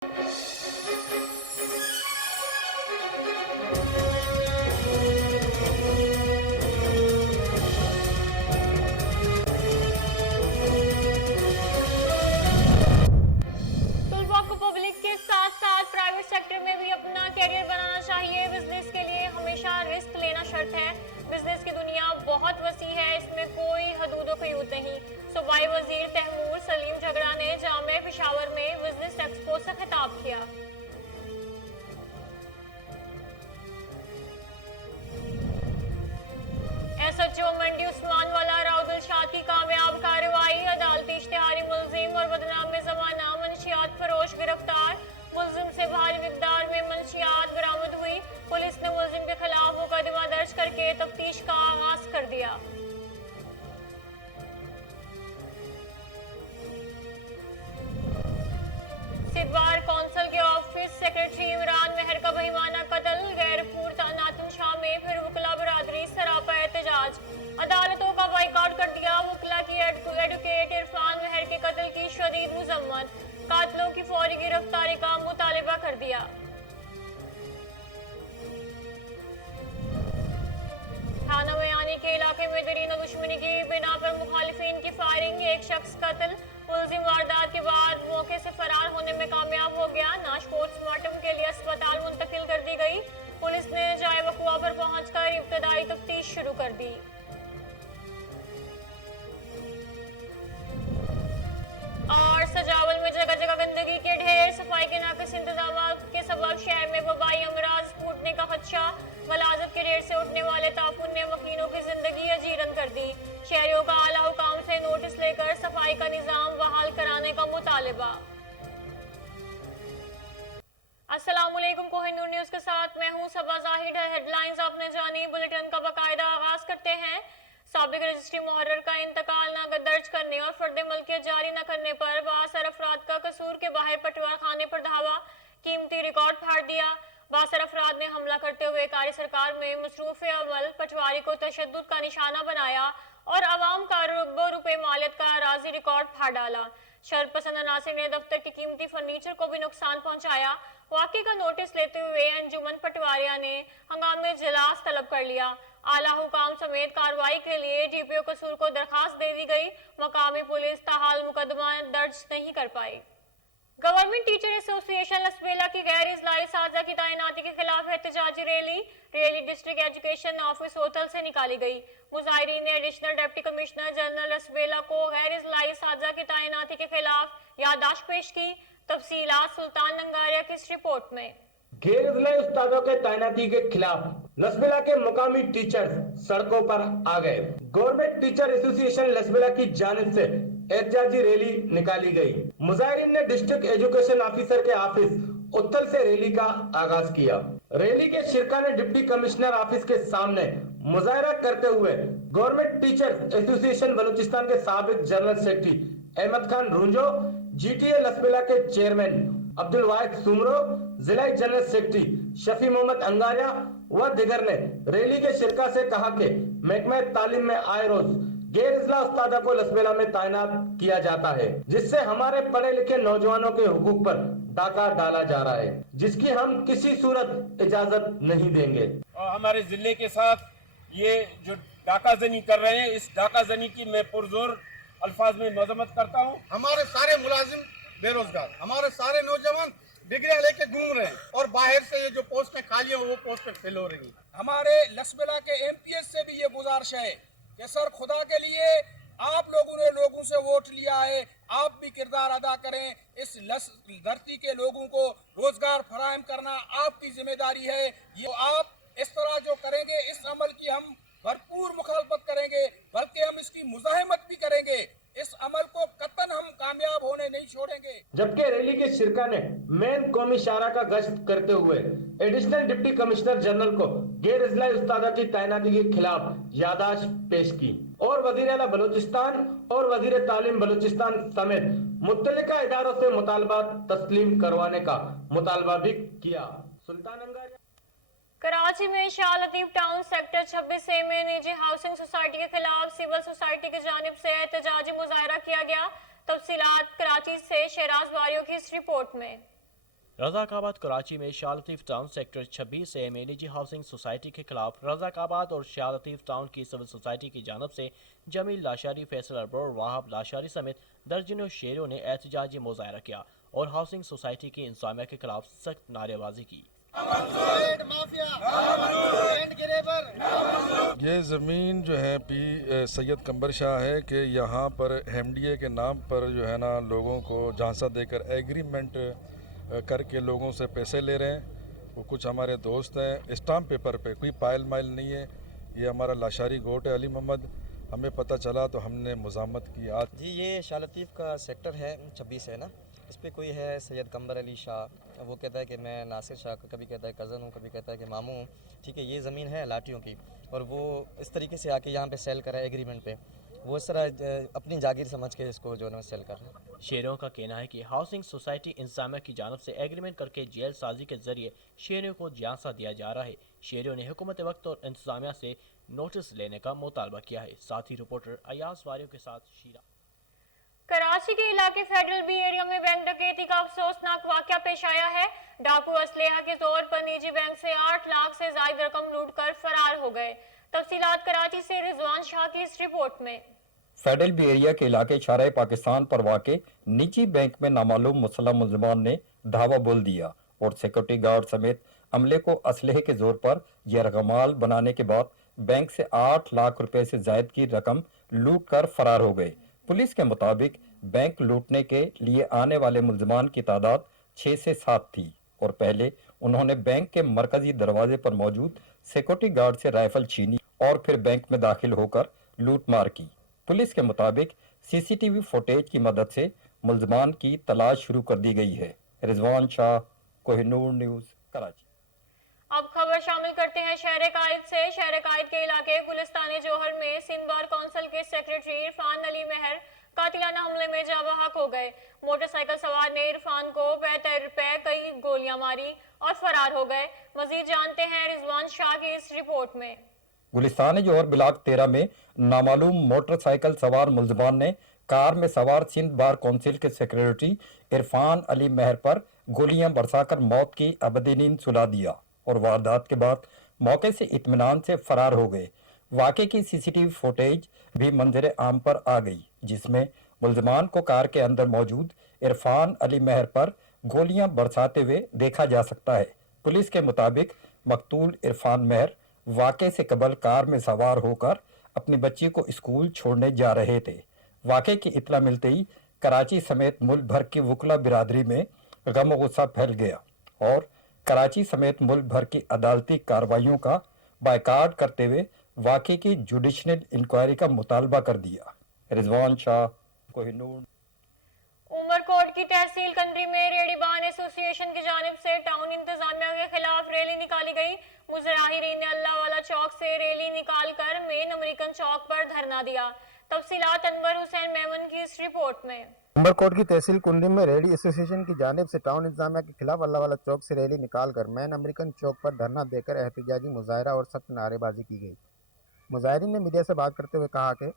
Public के साथ साथ प्राइवेट सेक्टर में भी अपना कैरियर बनाना चाहिए। बिजनेस के लिए हमेशा रिस्क लेना शर्त है। बिजनेस की दुनिया बहुत वसी है, इसमें कोई हदूद क़यूद नहीं। सूबाई वजीर तैमूर सलीम झगड़ा ने जामे पेशावर में बिजनेस एक्सपो से खिताब किया। SHO मंडी उस्मान वाला राउदल शाह की कामयाब कार्रवाई। अदालती इश्तिहारी मुलजिम और बदनाम ज़माना मंशियात फरोश गिरफ्तार। मुलजिम से भारी मिकदार में मंशियात बरामद हुई। पुलिस ने मुलजिम के खिलाफ मुकदमा दर्ज करके तफ्तीश का आगाज कर दिया। सिद्वार कौंसिल के ऑफिस सेक्रेटरी इमरान मेहर का बहिमाना कत्ल। गैरपुर नातन शाह में फिर वकला बरादरी सरापा एहतजाज। अदालतों का बाइकआउट कर दिया। वकला की एडवोकेट इरफान मेहर के कत्ल की शदीद मजम्मत। कातिलों की फौरी गिरफ्तारी का मुतालिबा कर दिया। थाना मयानी के इलाके में दरीना दुश्मनी की बिना पर मुखालिफिन की फायरिंग। एक शख्स कत्ल। मुलजिम वारदात के बाद मौके से फरार होने में कामयाब हो गया। नाश पोस्टमार्टम के लिए अस्पताल मुंतकिल कर दी गई। पुलिस ने जाए वक़ुआ पर पहुंचकर इब्तदाई तफ्तीश शुरू कर दी। और सजावल में जगह जगह गंदगी के ढेर। सफाई के नाक़िस इंतजाम के सबब शहर में वबाई अमराज फूटने का खदशा। मलाजत के ढेर से उठने वाले ताफुन ने मकीनों की जिंदगी अजीरन कर दी। शहरियों का आला हुकाम से नोटिस लेकर सफाई का निजाम बहाल कराने का मुतालिबा। अस्सलामुअलैकुम, कोहिनूर न्यूज़ के साथ मैं हूं सबा ज़ाहिद। हेडलाइंस आपने जानी, बुलेटिन का बाकायदा आगाज करते हैं। साबिक रजिस्ट्री मुहर्रर का इंतकाल न दर्ज करने और फर्द मलकियत जारी न करने पर बासर अफराद का कसूर के बाहर पटवार खाने पर धावा। कीमती रिकॉर्ड फाड़ दिया। बासर अफराद ने हमला करते हुए कारी सरकार में मसरूफ अमल पटवारी को तशद्दुद का निशाना बनाया और अवाम का अरबों रुपए मालियत का अराजी रिकॉर्ड फाड़ डाला। शर्त पसंद अनासिर ने दफ्तर के कीमती फर्नीचर को भी नुकसान पहुंचाया। वाक़ई का नोटिस लेते हुए अंजुमन पटवारिया ने हंगामे इजलास तलब कर लिया। आला हुकाम समेत कार्रवाई के लिए DPO कसूर को दरखास्त दे दी गई। मकामी पुलिस ताहाल मुकदमा दर्ज नहीं कर पाई। गवर्नमेंट टीचर एसोसिएशन लसबेला की गैर इजलाई साजा की तैनाती के खिलाफ एहतजाजी rally district education office hotel से निकाली गई। मुजाहिरीन ने additional deputy commissioner general Lasbela को गैर इजलाई साजा की तैनाती के खिलाफ याददाश्त पेश की। तफसीलात सुल्तान नंगारिया की इस रिपोर्ट में। गैर इजलाई उस्तादों के तैनाती के खिलाफ लसबेला के मुकामी टीचर्स सड़कों पर आ गए। गवर्नमेंट टीचर एसोसिएशन लसबेला की जानिब से एहतजाजी रैली निकाली गई। मुजाहिरीन ने डिस्ट्रिक्ट एजुकेशन ऑफिसर के ऑफिस उत्तल से रैली का आगाज किया। रैली के शिरका ने डिप्टी कमिश्नर ऑफिस के सामने मुजाहरा करते हुए गवर्नमेंट टीचर एसोसिएशन बलूचिस्तान के साबिक general secretary Ahmad Khan Runjo, GTA Lasbela के चेयरमैन अब्दुल वाहिद सुमरो, जिला जनरल सेक्रेटरी शफी मोहम्मद अंगारिया व दिगर ने रैली के शिरका से कहा कि महकमा तालीम में आए रोज गैर इजला उस्तादा को लसबेला में तैनात किया जाता है, जिससे हमारे पढ़े लिखे नौजवानों के हुकूक पर डाका डाला जा रहा है, जिसकी हम किसी सूरत इजाजत नहीं देंगे। और हमारे जिले के साथ ये जो डाकाजनी कर रहे हैं, इस डाकाजनी की मैं पुरजोर अल्फाज में मजम्मत करता हूँ। हमारे सारे मुलाजिम बेरोजगार, हमारे सारे नौजवान डिग्रियां लेके घूम रहे हैं और बाहर से ये जो पोस्टें खाली हैं वो पोस्टें फिल हो रही हैं। हमारे लसबेला के MPS से भी ये गुजारिश है कि सर खुदा के लिए आप लोगों ने लोगों से वोट लिया है, आप भी किरदार अदा करें। इस धरती के लोगों को रोजगार फराहम करना आपकी जिम्मेदारी है। ये आप इस तरह जो करेंगे, इस अमल की हम भरपूर मुखालफत करेंगे, बल्कि हम इसकी मुजाहिमत भी करेंगे। इस अमल को कतन हम कामयाब होने नहीं छोड़ेंगे। जबकि रैली के शिरका ने मेन कौमी शारा का गश्त करते हुए एडिशनल डिप्टी कमिश्नर जनरल को गैर इजलाई उस्तादा की तैनाती के खिलाफ याददाश्त पेश की और वजीर आला बलूचिस्तान और वजीर तालीम बलूचिस्तान समेत मुत्तलिका इदारों से मुतालबा तस्लीम करवाने का मुतालबा भी किया। सुल्तान अंगारिया। कराची में Shah Latif town sector 26A में निजी हाउसिंग सोसाइटी के खिलाफ सिविल सोसाइटी की जानिब से एहतजाजी मुजाहरा किया गया। तफसीलात कराची से शहराज बारियों की इस रिपोर्ट में। रज़ाकाबाद कराची में शाह लतीफ़ टाउन सेक्टर 26 से एम निजी हाउसिंग सोसाइटी के खिलाफ रज़ाकाबाद और शाह लतीफ़ टाउन की सिविल सोसाइटी की जानब से जमील लाशारी, फैसल अरबर, वाहब लाशारी समेत दर्जनों शेरों ने एहतजाजी मुजाहरा किया और हाउसिंग सोसाइटी की इंतजामिया के खिलाफ सख्त नारेबाजी की। ये ज़मीन जो है पी सैयद कंबर शाह है कि यहाँ पर एमडीए के नाम पर जो है ना लोगों को झांसा देकर एग्रीमेंट करके लोगों से पैसे ले रहे हैं। वो कुछ हमारे दोस्त हैं, स्टाम्प पेपर पे, कोई पायल माइल नहीं है। ये हमारा लाशारी गोट है अली मोहम्मद, हमें पता चला तो हमने मुज़ामत की। आज जी ये शाह लतीफ़ का सेक्टर है 26 है ना, इस पर कोई है सैयद कंबर अली शाह, वो कहता है कि मैं नासिर शाह का, कभी कहता है कज़न हूँ, कभी कहता है कि मामू हूँ। ठीक है, ये ज़मीन है लाठियों की और वो इस तरीके से आके यहाँ पे सेल करा है एग्रीमेंट पे, वो इस तरह अपनी जागीर समझ के इसको जो है ना सेल कर रहे हैं। शेरों का कहना है कि हाउसिंग सोसाइटी इंतजामिया की जानब से एग्रीमेंट करके जेल साजी के जरिए शेरों को झांसा दिया जा रहा है। शेरों ने हुकूमत वक्त और इंतजामिया से नोटिस लेने का मुतालबा किया है। साथ ही रिपोर्टर अयाज वारियों के साथ शीरा। कराची के इलाके फेडरल बी एरिया में बैंक डकैती का अफसोसनाक वाकया पेश आया है। डाकू असलेहा के तौर पर निजी बैंक से 8 लाख से ज्यादा रकम लूट कर फरार हो गए। तफसीलात कराची से रिजवान शाह की इस रिपोर्ट में। फेडरल बी एरिया के इलाके शाराए पाकिस्तान पर वाक़े निजी बैंक में नामालूम मुसल्लम मुलजमान ने धावा बोल दिया और सिक्योरिटी गार्ड समेत अमले को असलहे के जोर पर यरगमाल बनाने के बाद बैंक से 8 लाख रुपए से जायद की रकम लूट कर फरार हो गए। पुलिस के मुताबिक बैंक लूटने के लिए आने वाले मुलजमान की तादाद 6 से 7 थी और पहले उन्होंने बैंक के मरकजी दरवाजे पर मौजूद सिक्योरिटी गार्ड से राइफल छीनी और फिर बैंक में दाखिल होकर लूटमार की। पुलिस के मुताबिक सीसीटीवी फुटेज की मदद से मुलजमान की तलाश शुरू कर दी गई है। रिजवान शाह, कोहिनूर न्यूज़, कराची। अब खबर शामिल करते हैं शहर कायद से। शहर कायद के इलाके गुलिस्तान जोहर में सिंध बार कौंसिल के सेक्रेटरी इरफान अली मेहर कातिलाना हमले में जाँ बहक हो गए। मोटरसाइकिल सवार ने इरफान को 75 रुपए कई गोलियां मारी और फरार हो गए। मजीद जानते हैं रिजवान शाह की इस रिपोर्ट में। गुलिस्तान जोहर ब्लॉक 13 में नामालूम मोटरसाइकिल सवार मुलजमान ने कार में सवार सिंध बार कौंसिल के सेक्रेटरी इरफान अली मेहर पर गोलियां बरसाकर मौत की अबदी नींद सुला दिया और वारदात के बाद मौके से इत्मीनान से फरार हो गए। वाक़े की सीसीटीवी फुटेज भी मंजर आम पर आ गई, जिसमें मुलजमान को कार के अंदर मौजूद इरफान अली मेहर पर गोलियां बरसाते हुए देखा जा सकता है। पुलिस के मुताबिक मकतूल इरफान मेहर वाक़े से कबल कार में सवार होकर अपनी बच्ची को स्कूल छोड़ने जा रहे थे। वाक़े की इत्तला मिलते ही कराची समेत मुल्क भर की वकला बिरादरी में गम गुस्सा फैल गया और कराची समेत मुल्क भर की अदालती कार्रवाइयों का बायकाट करते हुए वाक़े की जुडिशल इंक्वायरी का मुतालबा कर दिया। रिजवान शाह, कोहिनूर। उमरकोट की तहसील कंदरी में रेडीबान एसोसिएशन की जानिब से टाउन इंतजामिया के खिलाफ रैली निकाली गई। मुजाहिरीन ने अल्लाह वाला चौक से रैली निकालकर मेन अमेरिकन चौक पर धरना दिया। तफसीलात अनवर हुसैन मेमन की इस रिपोर्ट में। उमरकोट की तहसील कुंडी में रेडी एसोसिएशन की जानिब से टाउन इंतजामिया के खिलाफ अल्लाह वाला चौक से रैली निकालकर मैन अमेरिकन चौक पर धरना देकर एहतजाजी मुजाहरा और सख्त नारेबाजी की गई। मुजाहिरीन ने मीडिया से बात करते हुए कहा कि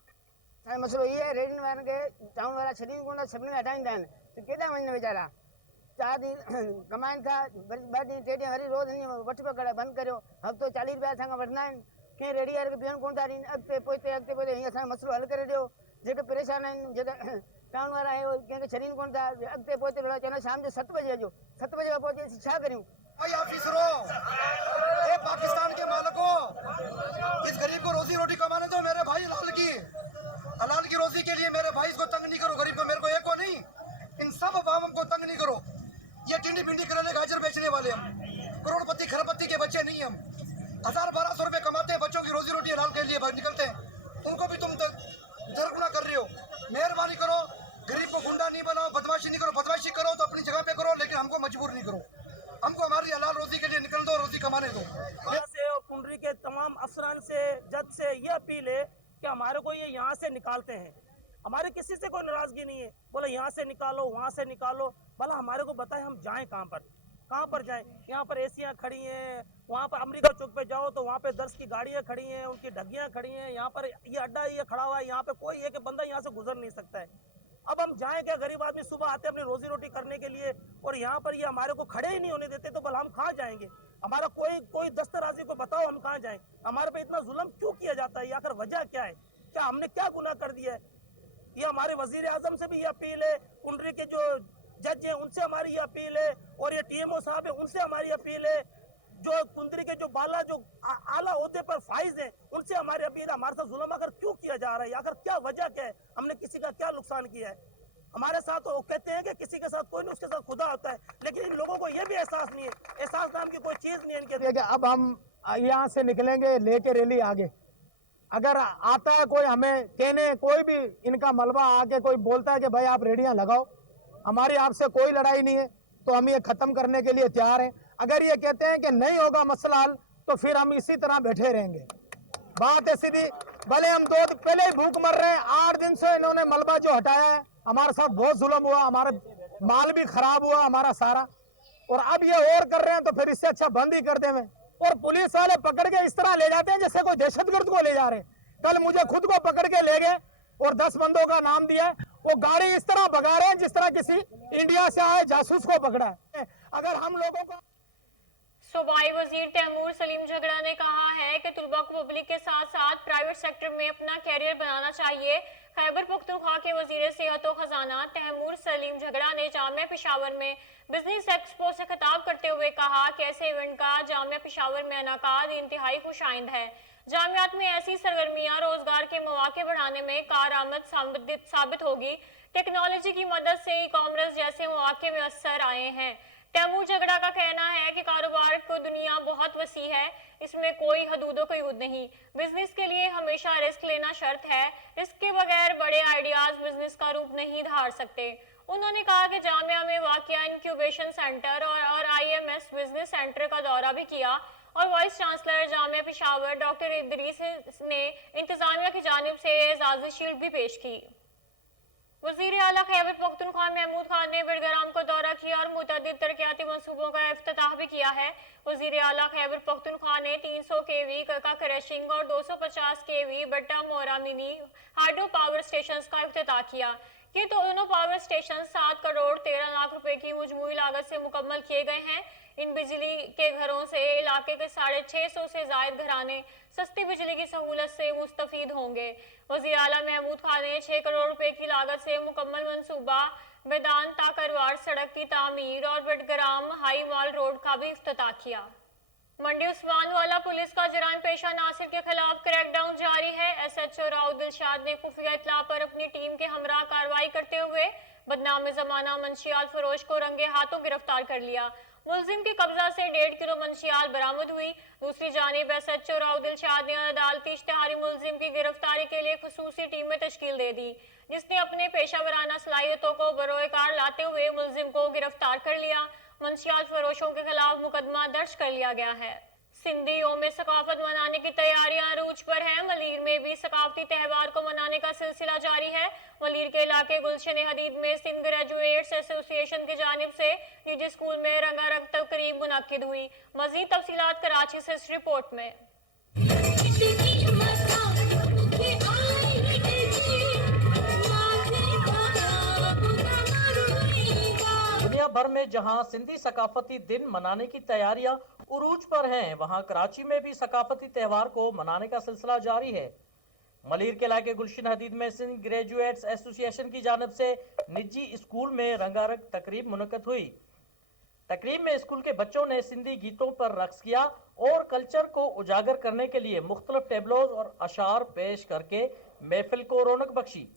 मसलो ये है रेडी वाले के टाउन वाला शरीर को सपने हटाइन देन तो केदा वने बेचारा 4 दिन कमाइन था बादी टेडी हरी रोज नहीं वट पे कड़ा बंद करो हफ्तो 40 रुपया संग वठना के रेडी वाले के बियन कोन तारी अगते पोते ये असा मसलो हल करे दियो जेके परेशान है जे टाउन वाला है के शरीर कोन था अगते पोते थोड़ा चलो शाम जो 7 बजे जो 7 बजे पहुंचे शिक्षा करूं। भाई ऑफिसरों, ए पाकिस्तान के मालिकों, इस गरीब को रोजी रोटी कमाने दो। मेरे भाई हलाल की रोजी के लिए मेरे भाई इसको तंग नहीं करो। गरीब को, मेरे को एक को नहीं, इन सब अवाम को तंग नहीं करो। ये टिंडी भिंडी करेले गाजर बेचने वाले हम करोड़पति खरबपति के बच्चे नहीं हम। 1000-1200 रुपए कमाते हैं, बच्चों की रोजी रोटी हलाल के लिए निकलते हैं, उनको भी तुम दरगुना कर रहे हो। मेहरबानी करो, गरीब को गुंडा नहीं बनाओ, बदमाशी नहीं करो। बदमाशी करो तो अपनी जगह पे करो, लेकिन हमको मजबूर नहीं करो। हमको हमारी हलाल रोजी के लिए निकल दो, रोजी कमाने दो। से और कुंडरी के तमाम अफसरान से, जज से ये अपील है कि हमारे को ये यहाँ से निकालते हैं। हमारे किसी से कोई नाराजगी नहीं है, बोले यहाँ से निकालो, वहाँ से निकालो, भला हमारे को बताए हम जाएं कहाँ पर जाएं। यहाँ पर एसियाँ खड़ी हैं, वहाँ पर अमेरिका चौक पे जाओ तो वहाँ पे दर्ज की गाड़ियाँ खड़ी हैं, उनकी ढगियाँ खड़ी हैं। यहाँ पर ये अड्डा ये खड़ा हुआ है, यहाँ पे कोई एक बंदा यहाँ से गुजर नहीं सकता है। अब हम जाएं क्या? गरीब आदमी सुबह आते अपनी रोजी रोटी करने के लिए और यहाँ पर ये हमारे को खड़े ही नहीं होने देते, तो भला हम कहाँ जाएंगे? हमारा कोई दस्तराजी को बताओ हम कहाँ जाएं? हमारे पे इतना जुल्म क्यों किया जाता है? आखिर वजह क्या है? क्या हमने क्या गुनाह कर दिया है? ये हमारे वजीर आजम से भी ये अपील है, कुंडरी के जो जज है उनसे हमारी ये अपील है, और ये टीएमओ साहब है उनसे हमारी अपील है, जो कुंदरी के जो बाला जो आला ओहदे पर फाइज हैं उनसे हमारी अपील है। हमारे साथ जुल्म आखिर क्यों किया जा रहा है? आखिर क्या वजह क्या है? हमने किसी का क्या नुकसान किया है? हमारे साथ तो कहते हैं कि किसी के साथ कोई नहीं, उसके साथ खुदा होता है, लेकिन इन लोगों को ये भी एहसास नहीं है, एहसास नाम की कोई चीज नहीं है इनके। कि अब हम यहाँ से निकलेंगे लेके रैली आगे। अगर आता है कोई हमें कहने, कोई भी इनका मलबा आके कोई बोलता है कि भाई आप रेडियां लगाओ, हमारी आपसे कोई लड़ाई नहीं है, तो हम ये खत्म करने के लिए तैयार हैं। अगर ये कहते हैं कि नहीं होगा मसला हल, तो फिर हम इसी तरह बैठे रहेंगे। बात है सीधी, भले हम 2 दिन पहले ही भूख मर रहे हैं, 8 दिन से इन्होंने मलबा जो हटाया है, हमारे साथ बहुत जुल्म हुआ, हमारे माल भी खराब हुआ हमारा सारा, और अब ये और कर रहे हैं, तो फिर इससे अच्छा बंद ही कर दें। और पुलिस वाले पकड़ के इस तरह ले जाते हैं जैसे कोई दहशतगर्द को ले जा रहे हैं। कल मुझे खुद को पकड़ के ले गए और 10 बंदों का नाम दिया है, वो गाड़ी इस तरह भगा रहे हैं जिस तरह किसी इंडिया से आए जासूस को पकड़ा है। अगर हम लोगों को सूबाई वजीर तैमूर सलीम झगड़ा ने कहा है कि तलबा को पब्लिक के साथ साथ प्राइवेट सेक्टर में अपना कैरियर बनाना चाहिए। खैबर पख्तूनख्वा के वजीर सेहत व खजाना तैमूर सलीम झगड़ा ने जामिया पेशावर में बिजनेस एक्सपो से खिताब करते हुए कहा कि ऐसे इवेंट का जामिया पेशावर में इनेकाद इंतहाई खुशाइंद है। जामियात में ऐसी सरगर्मियां रोजगार के मौके बढ़ाने में कारआमद साबित होगी। टेक्नोलॉजी की मदद से ई कॉमर्स जैसे मौके मैसर आए हैं। तैमूर झगड़ा का कहना है कि कारोबार को दुनिया बहुत वसी है, इसमें कोई हदूदों का युद्ध नहीं। बिजनेस के लिए हमेशा रिस्क लेना शर्त है, रिस्क के बगैर बड़े आइडियाज बिजनेस का रूप नहीं धार सकते। उन्होंने कहा कि जामिया में वाक़िया इंक्यूबेशन सेंटर और IMS बिजनेस सेंटर का दौरा भी किया और vice chancellor Jamia Peshawar doctor Idris ने इंतजामिया की जानिब से एजाज़ी शील्ड भी पेश की। वज़ीर आला खैबर पख्तूनख्वा महमूद खान ने बडगाम को दौरा किया और मुतअद्दिद तरक्याती मंसूबों का इफ्तिताह भी किया है। वज़ीर आला खैबर पख्तूनख्वा ने 300 kV का क्रशिंग और 250 kV बट्टा मोरा मिनी हाइड्रो पावर स्टेशन का इफ्तिताह किया। ये दोनों पावर स्टेशन 7 करोड़ 13 लाख रुपए की मजमूई लागत से मुकम्मल किए गए हैं। इन बिजली के घरों से इलाके के 650 से जायद घराने सस्ती बिजली की सहूलत से मुस्तफीद होंगे। वज़ीर आला महमूद खान ने 6 करोड़ रुपए की लागत से मुकम्मल मंसूबा मैदान ताकरवार सड़क की तामीर और बडगाम हाई मॉल रोड का भी इफ्तिताह किया। मंडी उस्मानवाला पुलिस का जराइम पेशा नासिर के खिलाफ क्रैकडाउन जारी है। SHO राव दिलशाद ने खुफिया इत्तला पर अपनी टीम के हमरा कार्रवाई करते हुए बदनाम जमाना मंशियाल फरोश को रंगे हाथों गिरफ्तार कर लिया। मुलजिम के कब्जा से 1.5 किलो मंशियाल बरामद हुई। दूसरी जानिब SHO राव दिलशाद ने अदालती इश्तिहारी मुलजिम की गिरफ्तारी के लिए खसूसी टीमें तश्कील दे दी, जिसने अपने पेशा वराना सलाहियतों को बरोएकार लाते हुए मुलजिम को गिरफ्तार कर लिया। मंशियाल फरोशों के खिलाफ मुकदमा दर्ज कर लिया गया है। सिंधी योम सकाफत मनाने की तैयारियां अरूज पर हैं। मलीर में भी सकाफती त्यौहार को मनाने का सिलसिला जारी है। मलीर के इलाके गुलशन हदीद में सिंध ग्रेजुएट्स एसोसिएशन की जानिब से निजी स्कूल में रंगारंग तकरीब मुनक्किद हुई। मजीद तफसीलात कराची से इस रिपोर्ट में। दुनिया भर में जहां सिंधी सकाफती दिन मनाने की तैयारियां उरूज पर हैं, वहां कराची में भी सकाफती त्यौहार को मनाने का सिलसिला जारी है। मलीर के इलाके गुलशन हदीद में सिंध ग्रेजुएट्स एसोसिएशन की जानिब से निजी स्कूल में रंगारंग तकरीब मुनक्किद हुई। तकरीब में स्कूल के बच्चों ने सिंधी गीतों पर रक्स किया और कल्चर को उजागर करने के लिए मुख्तलिफ टेबलोज और अशार पेश करके महफिल को रौनक बख्शी।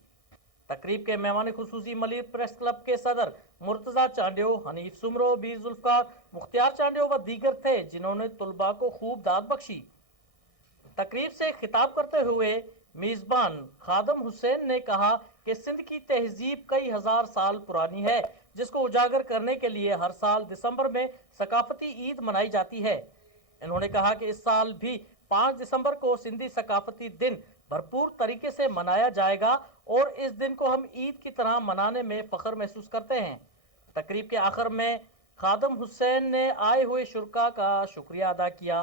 तकरीब के मेहमान खुसूसी मलीर प्रेस क्लब के सदर मुर्तजा चांडियो, हनीफ सुमरो, बीर जुल्फकार, मुख्तियार चांडियो व दीगर थे, जिन्होंने तुलबा को खूब दाद बख्शी। तकरीब से खिताब करते हुए मेजबान खादम हुसैन ने कहा कि सिंध की तहजीब कई हजार साल पुरानी है, जिसको उजागर करने के लिए हर साल दिसंबर में सकाफती ईद मनाई जाती है। इन्होंने कहा कि इस साल भी 5 दिसंबर को सिंधी सकाफती दिन भरपूर तरीके से मनाया जाएगा और इस दिन को हम ईद की तरह मनाने में फख्र महसूस करते हैं। तकरीब के आखिर में खादम हुसैन ने आए हुए शुरका का शुक्रिया अदा किया।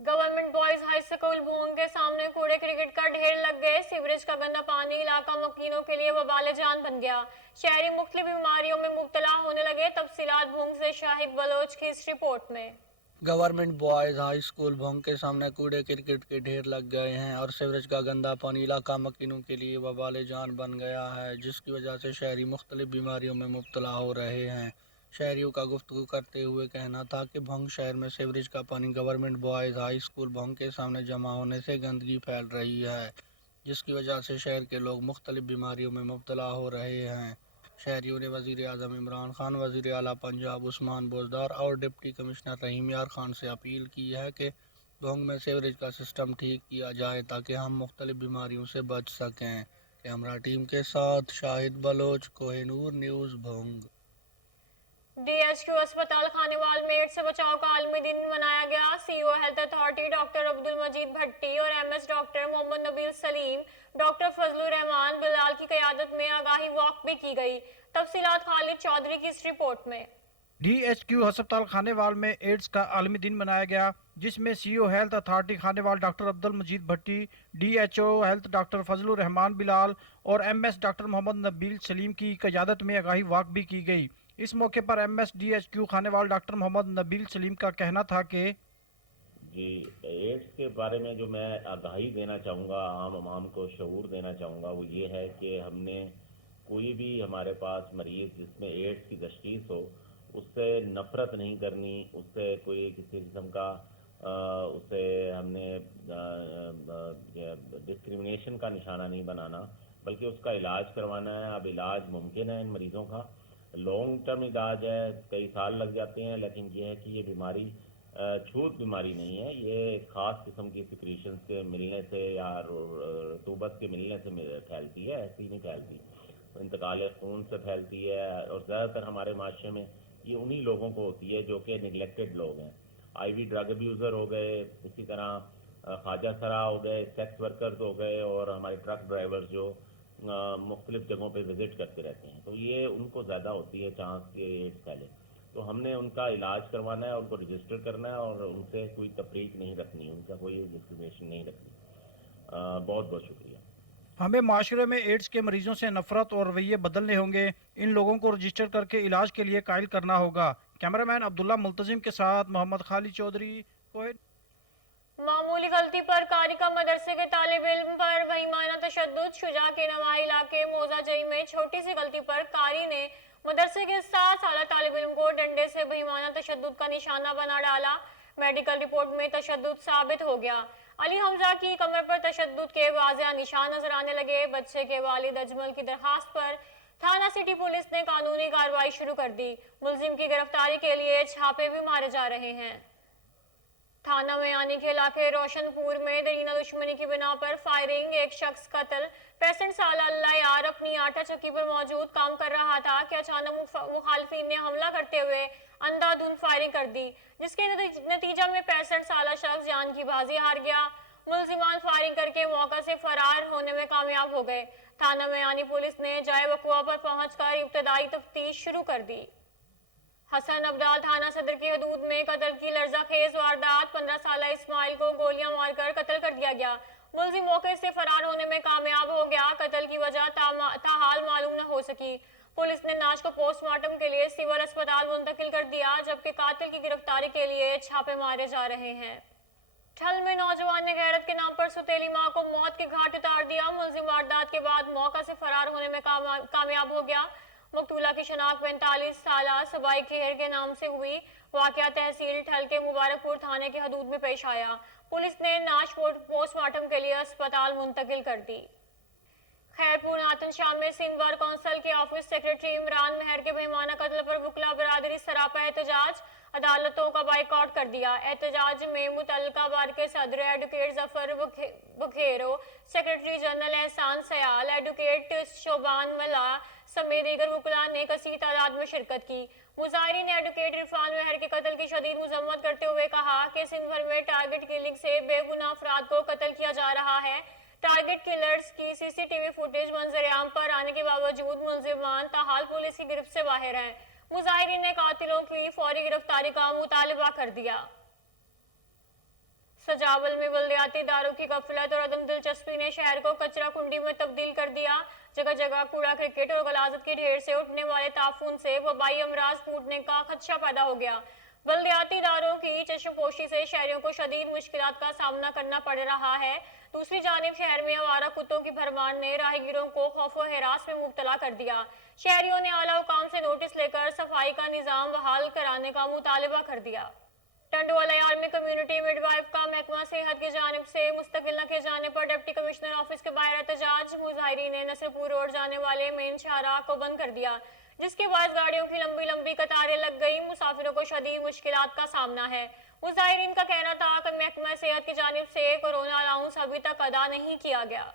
Government government boys high school Bhong के सामने कूड़े क्रिकेट का ढेर लग गए। सीवरेज का गंदा पानी इलाका मकीनों के लिए वबाल जान बन गया। शहरी मुख्तलिफ बीमारियों में मुब्तला होने लगे। तफसीलात भोंग से शाहिद बलोच की इस रिपोर्ट में। Government boys high school Bhong के सामने कूड़े क्रिकेट के ढेर लग गए हैं और सीवरेज का गंदा पानी इलाका मकीनों के लिए वबाल जान बन गया है, जिसकी वजह से शहरी मुख्तलिफ बीमारियों में मुब्तला हो रहे हैं। शहरियों का गुफ्तगू करते हुए कहना था कि भोंग शहर में सीवरेज का पानी government boys high school Bhong के सामने जमा होने से गंदगी फैल रही है, जिसकी वजह से शहर के लोग मुख्तलिफ बीमारियों में मुब्तला हो रहे हैं। शहरियों ने वज़ीर आज़म इमरान खान, वज़ीर आला पंजाब उस्मान बोजदार और डिप्टी कमिश्नर रहीम यार खान से अपील की है कि भोंग में सीवरेज का सिस्टम ठीक किया जाए ताकि हम मुख्तलिफ बीमारियों से बच सकें। कैमरा टीम के साथ शाहिद बलोच, कोहिनूर न्यूज़ भोंग। DHQ अस्पताल खानेवाल में एड्स से बचाव का आलमी दिन मनाया गया। CEO health authority doctor Abdul Majeed Bhatti और MS doctor Mohammad Nabeel Saleem, doctor Fazlur Rehman Bilal की क़यादत में आगाही वॉक भी की गई। तफसीलात खालिद चौधरी की इस रिपोर्ट में। DHQ अस्पताल खानेवाल में एड्स का आलमी दिन मनाया गया, जिसमें CEO health authority Khanewal doctor Abdul Majeed Bhatti, DHO health doctor Fazlur Rehman Bilal और MS डॉक्टर मोहम्मद नबील सलीम की क़यादत में आगाही वॉक भी की गई। इस मौके पर MS DHQ Khanewal doctor Mohammad Nabeel Saleem का कहना था कि जी एड्स के बारे में जो मैं आगाही देना चाहूँगा, आम को शऊर देना चाहूँगा, वो ये है कि हमने कोई भी हमारे पास मरीज़ जिसमें एड्स की तशख़ीस हो उससे नफ़रत नहीं करनी, उससे कोई किसी किस्म का उससे हमने डिस्क्रिमिनेशन का निशाना नहीं बनाना, बल्कि उसका इलाज करवाना है। अब इलाज मुमकिन है इन मरीज़ों का, लॉन्ग टर्म इलाज है, कई साल लग जाते हैं, लेकिन ये है कि ये बीमारी छूत बीमारी नहीं है। ये ख़ास किस्म की सिक्रीशन के मिलने से या रतूबत के मिलने से फैलती है, ऐसी नहीं फैलती। इंतकाल खून से फैलती है और ज़्यादातर हमारे माशरे में ये उन्हीं लोगों को होती है जो कि निगलेक्टेड लोग हैं। IV ड्रग अब्यूज़र हो गए, इसी तरह ख्वाजा सरा हो गए, सेक्स वर्कर्स हो गए और हमारे ट्रक ड्राइवर्स जो मुख्तलिफ़ जगहों पे विज़िट करते रहते हैं, तो ये उनको ज़्यादा होती है चांस कि एड्स फैले। तो हमने उनका इलाज करवाना है, उनको रजिस्टर करना है और उनसे कोई तफरीक नहीं रखनी, उनका कोई डिस्क्रिमिनेशन नहीं रखनी। बहुत बहुत शुक्रिया। हमें माशरे में एड्स के मरीजों से नफरत और रवैये बदलने होंगे। इन लोगों को रजिस्टर करके इलाज के लिए कायल करना होगा। कैमरामैन अब्दुल्ला मुल्तजिम के साथ मोहम्मद खालिद चौधरी। मामूली गलती पर कारी का मदरसे के तालिब इल्म पर वहीमाना तशद्दुद। शुजा के नवाही इलाके मोजाजई में छोटी सी गलती पर कारी ने मदरसे के 7 साल तालिब इल्म को डंडे से वहीमाना तशद्दुद का निशाना बना डाला। मेडिकल रिपोर्ट में तशद्दुद साबित हो गया। अली हमजा की कमर पर तशद्दुद के वाज़ेह निशान नजर आने लगे। बच्चे के वालिद अजमल की दरखास्त पर थाना सिटी पुलिस ने कानूनी कार्रवाई शुरू कर दी। मुलजिम की गिरफ्तारी के लिए छापे भी मारे जा रहे हैं। थाना में आने के इलाके रोशनपुर में दरीना दुश्मनी की बिना पर फायरिंग, एक शख्स कत्ल। 65 साल अल्लाह यार अपनी आटा चक्की पर मौजूद काम कर रहा था कि अचानक मुखालफिन ने हमला करते हुए अंधाधुंध फायरिंग कर दी, जिसके नतीजा में 65 साल शख्स जान की बाजी हार गया। मुलजिमान फायरिंग करके मौका से फरार होने में कामयाब हो गए। थाना में आनी पुलिस ने जाए वक़ुआ पर पहुंचकर इब्तदाई तफ्तीश शुरू कर दी। हसन अब्दाल थाना सदर की हदूद में कत्ल की लर्ज़ाखेज वारदात। 15 साल इस्माइल को गोलियां मारकर कत्ल कर दिया गया। मुलजिम मौके से फरार होने में कामयाब हो गया। कत्ल की वजह ताहाल मालूम न हो सकी। पुलिस ने लाश को पोस्टमार्टम के लिए सिविल अस्पताल मुंतकिल कर दिया, जबकि कातिल की गिरफ्तारी के लिए छापे मारे जा रहे हैं। ठल में नौजवान ने गैरत के नाम पर सुतेली मां को मौत के घाट उतार दिया। मुलजिम वारदात के बाद मौका से फरार होने में कामयाब हो गया। मकतूला की शनाख्त 45 साला सबाई खेर के नाम से हुई। वाकया तहसील ठल के मुबारकपुर थाने के हदूद में पेश आया। पुलिस ने लाश पोस्टमार्टम के लिए अस्पताल मुंतकिल कर दी। खैरपुर नातन शाह में सिंध बार कौंसिल के ऑफिस सेक्रेटरी इमरान मेहर के बेईमाना कत्ल पर वकला बरादरी सरापा एहतजाज। अदालतों का बाइकआउट कर दिया। एहतजाज में मुतल्लिका बार के सदर एडवोकेट जफर बुखेरो, सेक्रेटरी जनरल एहसान सयाल, एडवोकेट शोबान मला समेत दीगर वकला ने कसीर तादाद में शिरकत की। मुजाहिरीन ने एडवोकेट इरफान मेहर के कत्ल की शदीद मजम्मत करते हुए कहा कि सिंध भर में टारगेट किलिंग से बेगुनाह अफराद को कत्ल किया जा रहा है। टारगेट किलर्स की CCTV फुटेज मंजर-ए-आम पर आने के बावजूद मुलजिमान ताहाल पुलिस की गिरफ्त से बाहर हैं। मुजाहिरीन ने कातिलों की फौरी गिरफ्तारी का मुतालबा कर दिया। सजावल में बल्दियाती इदारों की गफलत और अदम दिलचस्पी ने शहर को कचरा कुंडी में तब्दील कर दिया। जगह जगह कूड़ा क्रिकेट और गलाजत के ढेर से उठने वाले ताफून से वबाई अमराज फूटने का खदशा पैदा हो गया। बल्दियाती इदारों की चश्मपोशी से शहरियों को शदीद मुश्किलात का सामना करना पड़ रहा है। दूसरी जानिब शहर में आवारा कुत्तों की भरमार ने राहगीरों को खौफ व हिरास में मुब्तला कर दिया। शहरियों ने आला हुकाम से नोटिस लेकर सफाई का निज़ाम बहाल कराने का मुतालबा कर दिया। टंडवाला यार में कम्युनिटी मिडवाइफ का महकमा सेहत की जानिब से मुस्तकिल न किए जाने पर डिप्टी कमिश्नर ऑफिस के बाहर एहतजाज। मुजाहिरीन ने नसरपुर रोड जाने वाले मेन शाहराह को बंद कर दिया, जिसके बाद गाड़ियों की लंबी लंबी कतारें लग गई। मुसाफिरों को शदीद मुश्किलात का सामना है। मुजाहिरीन का कहना था कि महकमा सेहत की जानिब से कोरोना अलाउंस अभी तक अदा नहीं किया गया।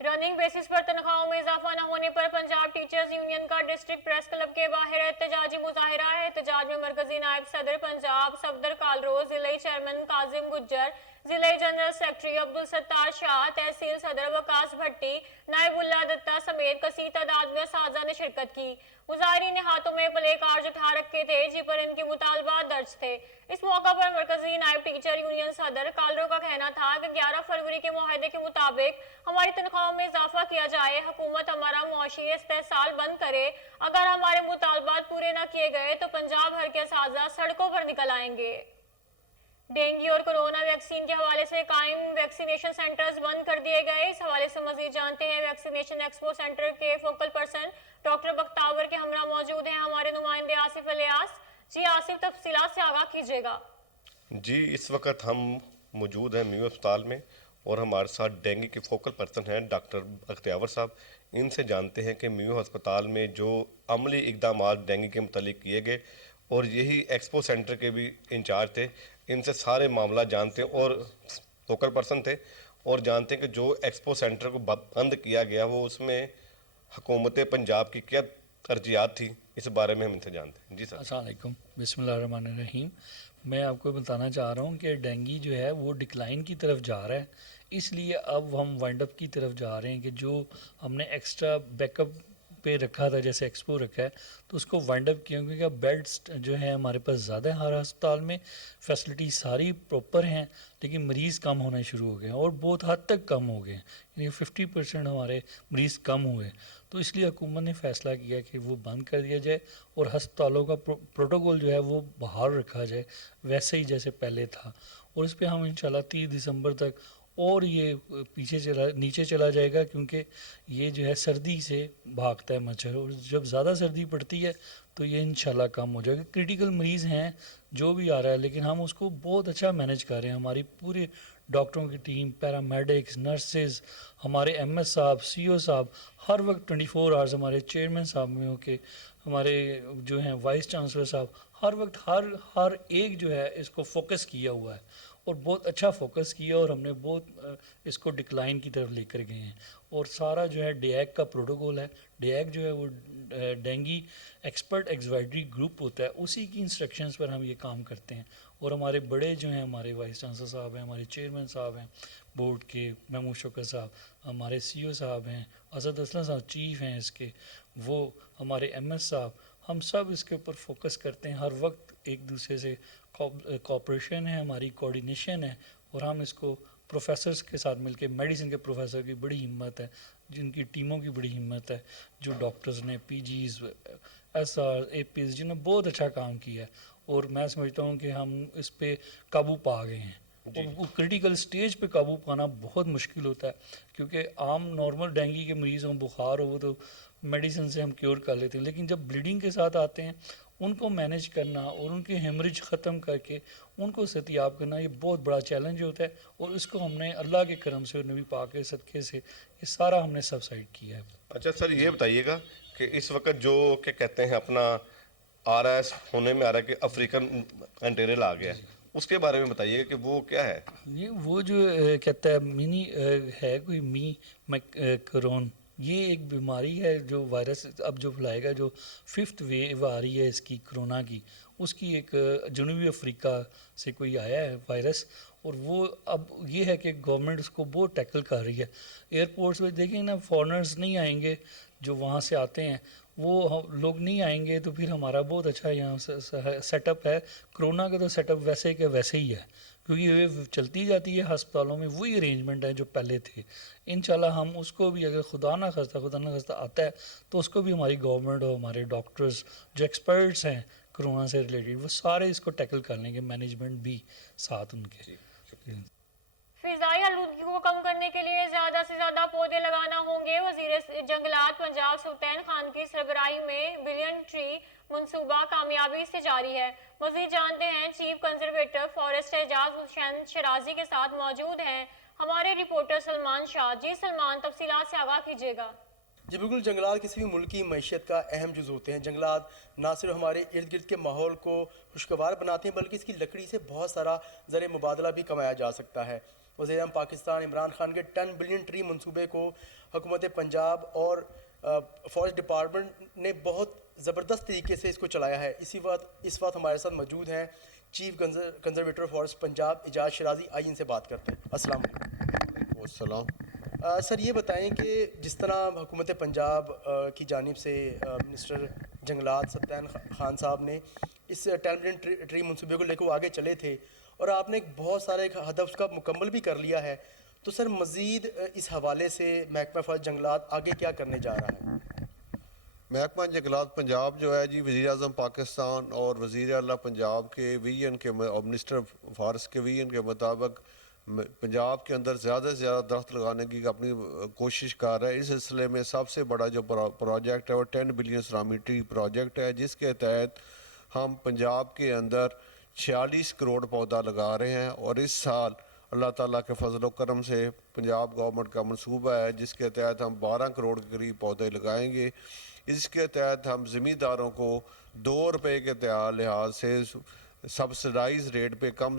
रनिंग बेसिस पर तनख्वाहों में इजाफा न होने पर पंजाब टीचर्स यूनियन का डिस्ट्रिक्ट प्रेस क्लब के बाहर एहतजाजी मुजाहिरा है। एहतजाज में मरकजी नायब सदर पंजाब सफदर कालरोज, जिले चेयरमैन काजिम गुज्जर, जिले जनरल सेक्रेटरी अब्दुल सत्तार शाह, तहसील सदर वकास भट्टी, नायबुल्ला दत्ता समेत कसीर तादाद में साजा ने शिरकत की। मुजाहिरीन ने हाथों में प्ले कार्ड उठा रखे थे जिन पर इनके मुतालबात दर्ज थे। इस मौका पर मरकजी नायब टीचर यूनियन सदर कालरो का कहना था कि 11 फरवरी के मुआहदे के मुताबिक हमारी तनख्वाहों में इजाफा किया जाए। हुकूमत हमारा मुआशी इस्तेहसाल बंद करे। अगर हमारे मुतालबात पूरे न किए गए तो पंजाब भर के असाजा सड़कों पर निकल आएंगे। डेंगू और कोरोना वैक्सीन के हवाले से कायम वैक्सीनेशन सेंटर्स बंद कर दिए गए। इस हवाले से मजीद जानते हैं वैक्सीनेशन एक्सपो सेंटर के फोकल पर्सन डॉक्टर बख्तावर के हमरा मौजूद हैं हमारे नुमाइंदे आसिफ इलियास। जी आसिफ, तफसीलात से आगाह कीजिएगा। जी, इस वक्त हम मौजूद हैं म्यू अस्पताल में और हमारे साथ डेंगू के फोकल पर्सन हैं डॉक्टर बख्तियावर साहब। इनसे जानते हैं कि म्यू अस्पताल में जो अमली इकदाम डेंगू के मुतालिक किए गए और यही एक्सपो सेंटर के भी इंचार्ज थे, इनसे सारे मामला जानते हैं और फोकल पर्सन थे और जानते हैं कि जो एक्सपो सेंटर को बंद किया गया वो उसमें हुकूमत पंजाब की क्या तरजीहात थी, इस बारे में हम इनसे जानते हैं। जी सर। अस्सलाम वालेकुम, बिस्मिल्लाहिर्रहमानिर्रहीम। मैं आपको बताना चाह रहा हूँ कि डेंगू जो है वो डिक्लाइन की तरफ जा रहा है, इसलिए अब हम वाइंड अप की तरफ जा रहे हैं कि जो हमने एक्स्ट्रा बैकअप पे रखा था, जैसे एक्सपो रखा है, तो उसको वाइंड अप किया क्योंकि अब बेड्स जो है हमारे पास ज़्यादा है हर अस्पताल में, फैसिलिटी सारी प्रॉपर हैं, लेकिन मरीज़ कम होना शुरू हो गए हैं और बहुत हद तक कम हो गए हैं, यानी 50% हमारे मरीज़ कम हुए। तो इसलिए हुकूमत ने फ़ैसला किया कि वो बंद कर दिया जाए और हस्पतालों का प्रोटोकॉल जो है वो बहाल रखा जाए वैसे ही जैसे पहले था। और इस पर हम इंशाल्लाह 30 दिसंबर तक और ये नीचे चला जाएगा, क्योंकि ये जो है सर्दी से भागता है मच्छर और जब ज़्यादा सर्दी पड़ती है तो ये इंशाल्लाह कम हो जाएगा। क्रिटिकल मरीज़ हैं जो भी आ रहा है, लेकिन हम उसको बहुत अच्छा मैनेज कर रहे हैं। हमारी पूरे डॉक्टरों की टीम, पैरामेडिक्स, नर्सेज, हमारे एमएस साहब, सीओ साहब हर वक्त 24 आवर्स, हमारे चेयरमैन साहब में होके, हमारे जो हैं वाइस चांसलर साहब हर वक्त हर एक जो है इसको फोकस किया हुआ है और बहुत अच्छा फोकस किया और हमने बहुत इसको डिक्लाइन की तरफ लेकर गए हैं। और सारा जो है डेक का प्रोटोकॉल है, डेक जो है वो डेंगू एक्सपर्ट एग्जवाइजरी ग्रुप होता है, उसी की इंस्ट्रक्शंस पर हम ये काम करते हैं। और हमारे बड़े जो हैं, हमारे वाइस चांसलर साहब हैं, हमारे चेयरमैन साहब हैं बोर्ड के, महमूद शौकत साहब, हमारे सीईओ साहब हैं, असद असलम साहब चीफ हैं इसके, वो हमारे एमएस साहब, हम सब इसके ऊपर फोकस करते हैं। हर वक्त एक दूसरे से कोऑपरेशन है, हमारी कोऑर्डिनेशन है और हम इसको प्रोफेसर्स के साथ मिलके, मेडिसिन के प्रोफेसर की बड़ी हिम्मत है, जिनकी टीमों की बड़ी हिम्मत है, जो डॉक्टर्स ने पीजीज, एसआर, एपीज, जिन्होंने बहुत अच्छा काम किया है और मैं समझता हूँ कि हम इस पे काबू पा गए हैं। वो क्रिटिकल स्टेज पे काबू पाना बहुत मुश्किल होता है, क्योंकि आम नॉर्मल डेंगू के मरीज़ हों, बुखार हो, तो मेडिसिन से हम क्योर कर लेते हैं, लेकिन जब ब्लीडिंग के साथ आते हैं उनको मैनेज करना और उनके हेमरेज ख़त्म करके उनको सेहतियाब करना, ये बहुत बड़ा चैलेंज होता है। और इसको हमने अल्लाह के करम से और नबी पाक के सदक़े से ये सारा हमने सबसाइड किया है। अच्छा सर, ये बताइएगा कि इस वक्त जो क्या कहते हैं अपना आ रहा है, होने में आ रहा है कि अफ्रीकन एंटेरियल आ गया है, उसके बारे में बताइएगा कि वो क्या है। ये वो जो कहता है मिनी है कोई मी मैकरोन, ये एक बीमारी है जो वायरस अब जो फैलाएगा, जो 5th वेव आ रही है इसकी कोरोना की, उसकी एक जनूबी अफ्रीका से कोई आया है वायरस। और वो अब ये है कि गवर्नमेंट उसको बहुत टैकल कर रही है। एयरपोर्ट्स पे देखें ना, फॉरेनर्स नहीं आएंगे, जो वहाँ से आते हैं وہ لوگ نہیں آئیں گے تو پھر ہمارا بہت اچھا یہاں سیٹ اپ ہے. کرونا کا تو سیٹ اپ ویسے کہ ویسے ہی ہے, کیونکہ یہ چلتی جاتی ہے ہسپتالوں میں, وہی ارینجمنٹ ہے جو پہلے تھے. انشاءاللہ ہم اس کو بھی, اگر خدا نہ خواستہ آتا ہے تو اس کو بھی ہماری گورنمنٹ اور ہمارے ڈاکٹرز جو ایکسپرٹس ہیں کرونا سے ریلیٹڈ, وہ سارے اس کو ٹیکل کر لیں گے, مینجمنٹ بھی ساتھ ان کے. فضائی آلودگی کو کم کرنے کے لیے زیادہ سے زیادہ پودے لگانا ہوں گے. وزیر جنگلات پنجاب سلطان خان کی سربراہی میں بلین ٹری منصوبہ کامیابی سے جاری ہے. مزید جانتے ہیں چیف کنزرویٹر فارسٹ اعجاز حسین شرازی کے ساتھ موجود ہیں ہمارے رپورٹر سلمان شاہ. جی سلمان, تفصیلات سے آگاہ کیجیے گا. جی بالکل, جنگلات کسی بھی ملک کی معیشت کا اہم جز ہوتے ہیں. جنگلات نہ صرف ہمارے ارد گرد کے ماحول کو خوشگوار بناتے ہیں بلکہ اس کی لکڑی سے بہت سارا زر مبادلہ بھی کمایا جا سکتا ہے. وزیر اعظم پاکستان عمران خان کے 10 بلین ٹری منصوبے کو حکومت پنجاب اور فارسٹ ڈپارٹمنٹ نے بہت زبردست طریقے سے اس کو چلایا ہے. اس وقت ہمارے ساتھ موجود ہیں چیف کنزرویٹر فارسٹ پنجاب اعجاز شرازی. آئیے ان سے بات کرتے ہیں. السلام علیکم. السلام. سر یہ بتائیں کہ جس طرح حکومت پنجاب کی جانب سے منسٹر جنگلات سلطان خان صاحب نے اس 10 بلین ٹری منصوبے کو لے کے آگے چلے تھے اور آپ نے بہت سارے ہدف کا مکمل بھی کر لیا ہے, تو سر مزید اس حوالے سے محکمہ فارسٹ جنگلات آگے کیا کرنے جا رہا ہے؟ محکمہ جنگلات پنجاب جو ہے جی, وزیر اعظم پاکستان اور وزیر اعلیٰ پنجاب کے ویژن کے اور منسٹر فارسٹ کے ویژن کے مطابق پنجاب کے اندر زیادہ سے زیادہ درخت لگانے کی اپنی کوشش کر رہا ہے. اس سلسلے میں سب سے بڑا جو پروجیکٹ ہے وہ 10 بلین سرامی ٹری پروجیکٹ ہے, جس کے تحت ہم پنجاب کے اندر 46 کروڑ پودا لگا رہے ہیں. اور اس سال اللہ تعالیٰ کے فضل و کرم سے پنجاب گورنمنٹ کا منصوبہ ہے جس کے تحت ہم 12 کروڑ کے قریب پودے لگائیں گے. اس کے تحت ہم زمینداروں کو 2 روپے کے لحاظ سے سبسڈائز ریٹ پہ کم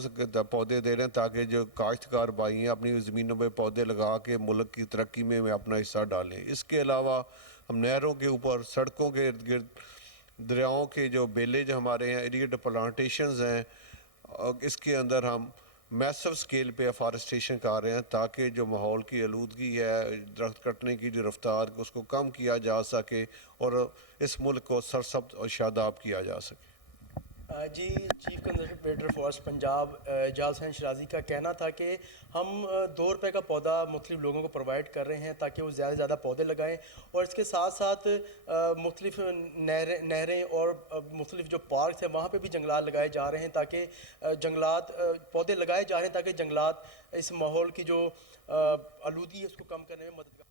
پودے دے رہے ہیں تاکہ جو کاشتکار بھائی ہیں اپنی زمینوں پہ پودے لگا کے ملک کی ترقی میں اپنا حصہ ڈالیں. اس کے علاوہ ہم نہروں کے اوپر, سڑکوں کے ارد گرد, دریاؤں کے جو بیلے ہمارے ہیں, ایریڈ پلانٹیشنز ہیں, اس کے اندر ہم میسو سکیل پہ افارسٹیشن کر رہے ہیں تاکہ جو ماحول کی آلودگی ہے, درخت کٹنے کی جو رفتار اس کو کم کیا جا سکے اور اس ملک کو سرسبز اور شاداب کیا جا سکے. جی چیف کنزرویٹر فارسٹ پنجاب اعجاز حسین شرازی کا کہنا تھا کہ ہم 2 روپے کا پودا مختلف لوگوں کو پرووائڈ کر رہے ہیں تاکہ وہ زیادہ سے زیادہ پودے لگائیں, اور اس کے ساتھ ساتھ مختلف نہریں اور مختلف جو پارکس ہیں وہاں پہ بھی جنگلات لگائے جا رہے ہیں تاکہ پودے لگائے جا رہے ہیں تاکہ جنگلات اس ماحول کی جو آلودگی ہے اس کو کم کرنے میں مدد کریں.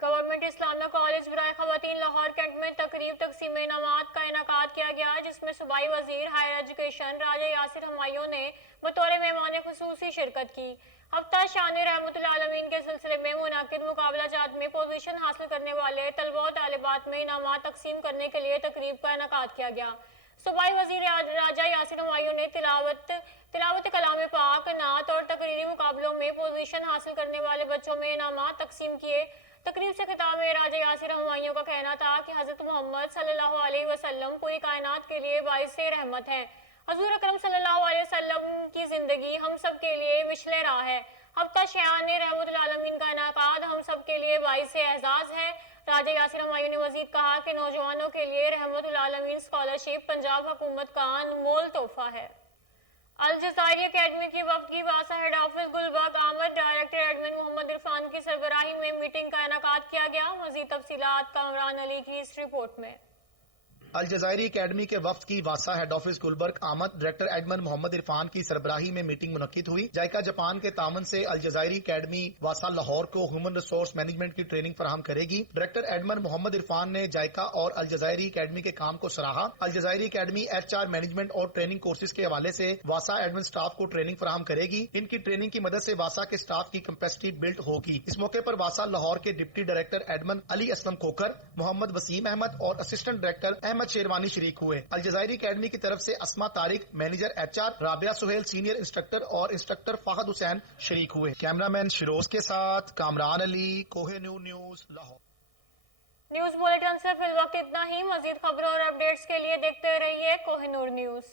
گورنمنٹ اسلامیہ کالج برائے خواتین لاہور کینٹ میں تقریب تقسیم انعامات کا انعقاد کیا گیا, جس میں صوبائی وزیر ہائر ایجوکیشن راجہ یاسر ہمایوں نے بطور مہمان خصوصی شرکت کی. ہفتہ شان رحمت العالمین کے سلسلے میں منعقد مقابلہ جات میں پوزیشن حاصل کرنے والے طلباء و طالبات میں انعامات تقسیم کرنے کے لیے تقریب کا انعقاد کیا گیا. صوبائی وزیر راجہ یاسر ہمایوں نے تلاوت کلام پاک, نعت اور تقریری مقابلوں میں پوزیشن حاصل کرنے والے بچوں میں انعامات تقسیم کیے. تقریب سے خطاب میں راجہ یاسر ہمایوں کا کہنا تھا کہ حضرت محمد صلی اللہ علیہ وسلم پوری کائنات کے لیے باعث رحمت ہیں. حضور اکرم صلی اللہ علیہ وسلم کی زندگی ہم سب کے لیے مشعل راہ ہے. ہفتہ شان رحمت العالمین کا انعقاد ہم سب کے لیے باعث اعزاز ہے. راجہ یاسر ہمایوں نے مزید کہا کہ نوجوانوں کے لیے رحمت العالمین اسکالرشپ پنجاب حکومت کا انمول تحفہ ہے. الجزائری اکیڈمی کی وفد کی واسا ہیڈ آفس گلبرگ آمد ڈائریکٹر ایڈمن محمد عرفان کی سربراہی میں میٹنگ کا انعقاد کیا گیا. مزید تفصیلات کامران علی کی اس رپورٹ میں. الجزائری اکیڈمی کے وفد کی واسا ہیڈ آفس گلبرگ آمد ڈائریکٹر ایڈمن محمد عرفان کی سربراہی میں میٹنگ منعقد ہوئی. جائکا جاپان کے تعاون سے الجزائری اکیڈمی واسا لاہور کو ہیومن ریسورس مینجمنٹ کی ٹریننگ فراہم کرے گی. ڈائریکٹر ایڈمن محمد عرفان نے جائکا اور الجزائری اکیڈمی کے کام کو سراہا. الجزائری اکیڈمی HR مینجمنٹ اور ٹریننگ کورسز کے حوالے سے واسا ایڈمن سٹاف کو ٹریننگ فراہم کرے گی. ان کی ٹریننگ کی مدد سے واسا کے سٹاف کی کیپیسٹی بلڈ ہوگی. اس موقع پر واسا لاہور کے ڈپٹی ڈائریکٹر ایڈمن علی اسلم کھوکھر, محمد وسیم احمد اور اسسٹنٹ ڈائریکٹر احمد شیروانی شریک ہوئے. الجزائری اکیڈمی کی طرف سے Asma Tariq manager HR, Rabia Sohail senior instructor اور انسٹرکٹر فہد حسین شریک ہوئے. کیمرامین شیروز کے ساتھ Kamran Ali, Koh Noor news, Lahore. News bulletin سے فی الوقت اتنا ہی. مزید خبروں اور اپڈیٹس کے لیے دیکھتے رہیے کوہ نور نیوز.